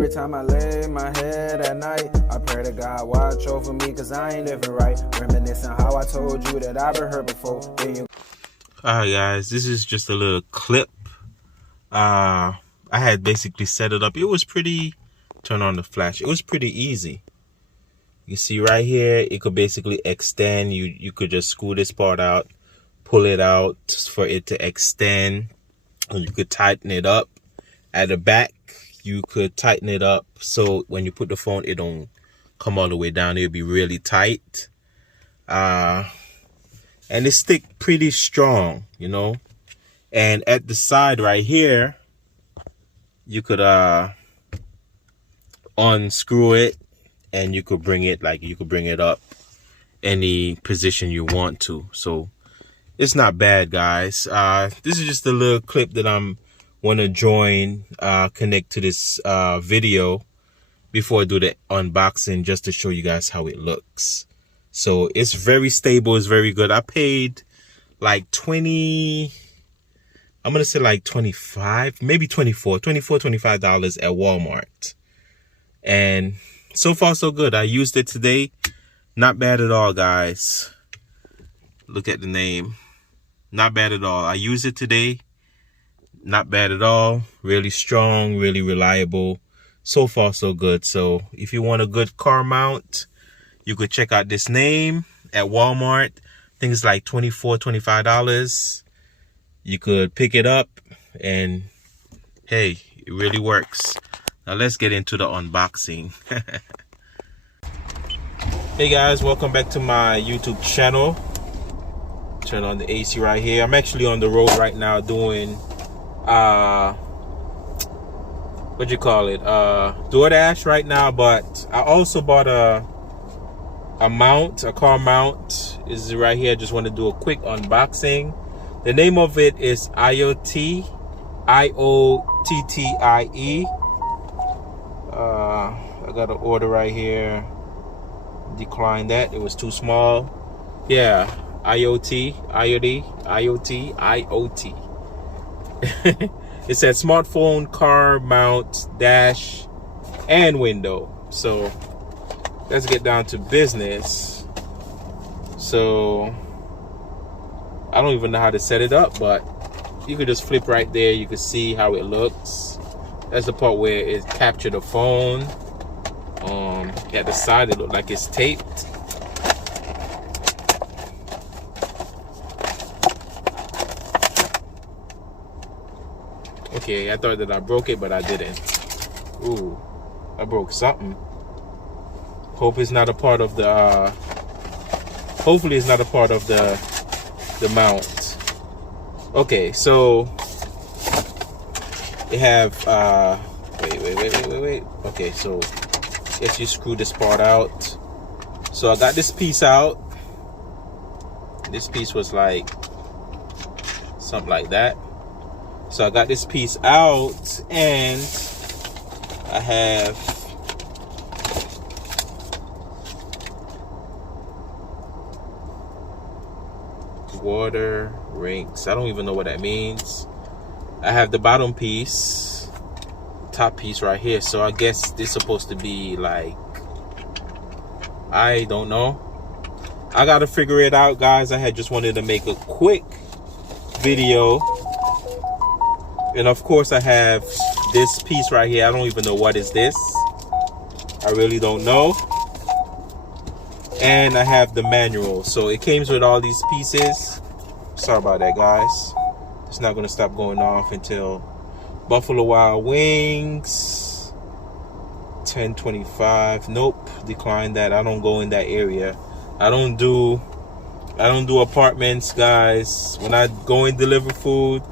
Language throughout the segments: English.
Every time I lay my head at night, I pray to God watch over me, cause I ain't living right. Reminiscing how I told you that I've been hurt before. Alright guys, this is just a little clip. I had basically set it up. It was pretty, turn on the flash. It was pretty easy. You see right here, it could basically extend. You could just screw this part out, pull it out for it to extend. And you could tighten it up. At the back, you could tighten it up so when you put the phone, it don't come all the way down. It'll be really tight. And it stick pretty strong, you know. And at the side right here, you could unscrew it, and you could bring it, like you could bring it up any position you want to. So it's not bad, guys. This is just a little clip that I'm want to join, connect to this video before I do the unboxing, just to show you guys how it looks. So it's very stable, it's very good. I paid like 20, I'm gonna say like 25, maybe 24 $25 at Walmart. And so far so good. I used it today. Not bad at all, guys. Look at the name. Not bad at all. I used it today. Not bad at all. Really strong, really reliable. So far so good. So if you want a good car mount, you could check out this name at Walmart. I think it's like $25. You could pick it up, and hey, it really works. Now let's get into the unboxing. Hey guys, welcome back to my YouTube channel. Turn on the AC right here. I'm actually on the road right now doing what you call it, DoorDash right now, but I also bought a car mount. This is right here. I just want to do a quick unboxing. The name of it is iottie, iottie. I got an order right here. Decline that, it was too small. Yeah, iottie. It said smartphone, car mount, dash, and window. So let's get down to business. So I don't even know how to set it up, but you could just flip right there. You can see how it looks. That's the part where it captured the phone. At the side, it looked like it's taped. Okay, I thought that I broke it, but I didn't. Ooh, I broke something. Hope it's not a part of the, hopefully it's not a part of the mount. Okay, so they have, wait. Okay, so guess you screw this part out. So I got this piece out. This piece was like something like that. So I got this piece out, and I have water rinse. I don't even know what that means. I have the bottom piece, top piece right here. So I guess this is supposed to be like, I don't know. I gotta figure it out, guys. I had just wanted to make a quick video. And of course I have this piece right here. I don't even know what is this. I really don't know. And I have the manual. So it came with all these pieces. Sorry about that, guys. It's not gonna stop going off until Buffalo Wild Wings 1025. Nope, decline that. I don't go in that area. I don't do apartments, guys. When I go and deliver food,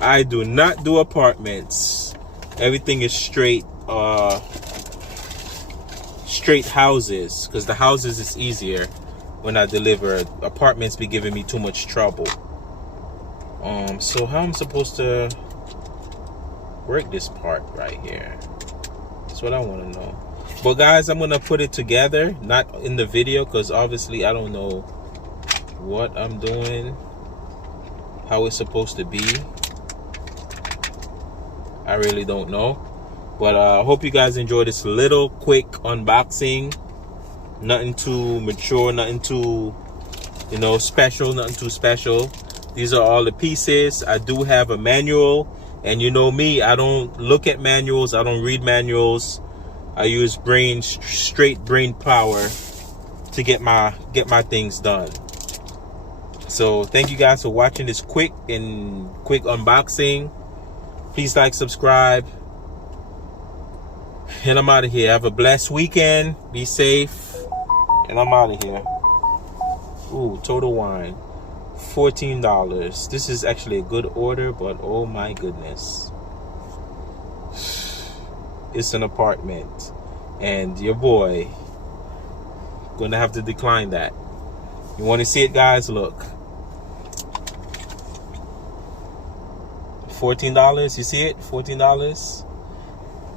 I do not do apartments. Everything is straight houses, because the houses is easier when I deliver. Apartments be giving me too much trouble. So how I'm supposed to work this part right here? That's what I want to know. But guys, I'm gonna put it together, not in the video, because obviously I don't know what I'm doing, how it's supposed to be. I really don't know. But I hope you guys enjoy this little quick unboxing. Nothing too mature, nothing too, you know, special, nothing too special. These are all the pieces. I do have a manual, and you know me, I don't look at manuals, I don't read manuals. I use straight brain power to get my things done. So thank you guys for watching this quick unboxing. Please like, subscribe, and I'm out of here. Have a blessed weekend. Be safe, and I'm out of here. Ooh, Total Wine, $14. This is actually a good order, but oh my goodness, it's an apartment, and your boy gonna have to decline that. You want to see it, guys? Look, $14. You see it? $14.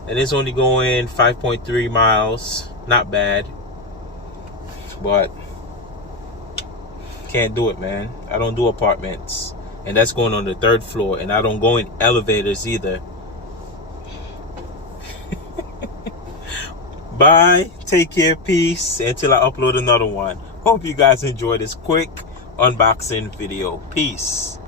And it's only going 5.3 miles. Not bad, but can't do it, man. I don't do apartments, and that's going on the 3rd floor, and I don't go in elevators either. Bye, take care, peace, until I upload another one. Hope you guys enjoy this quick unboxing video. Peace.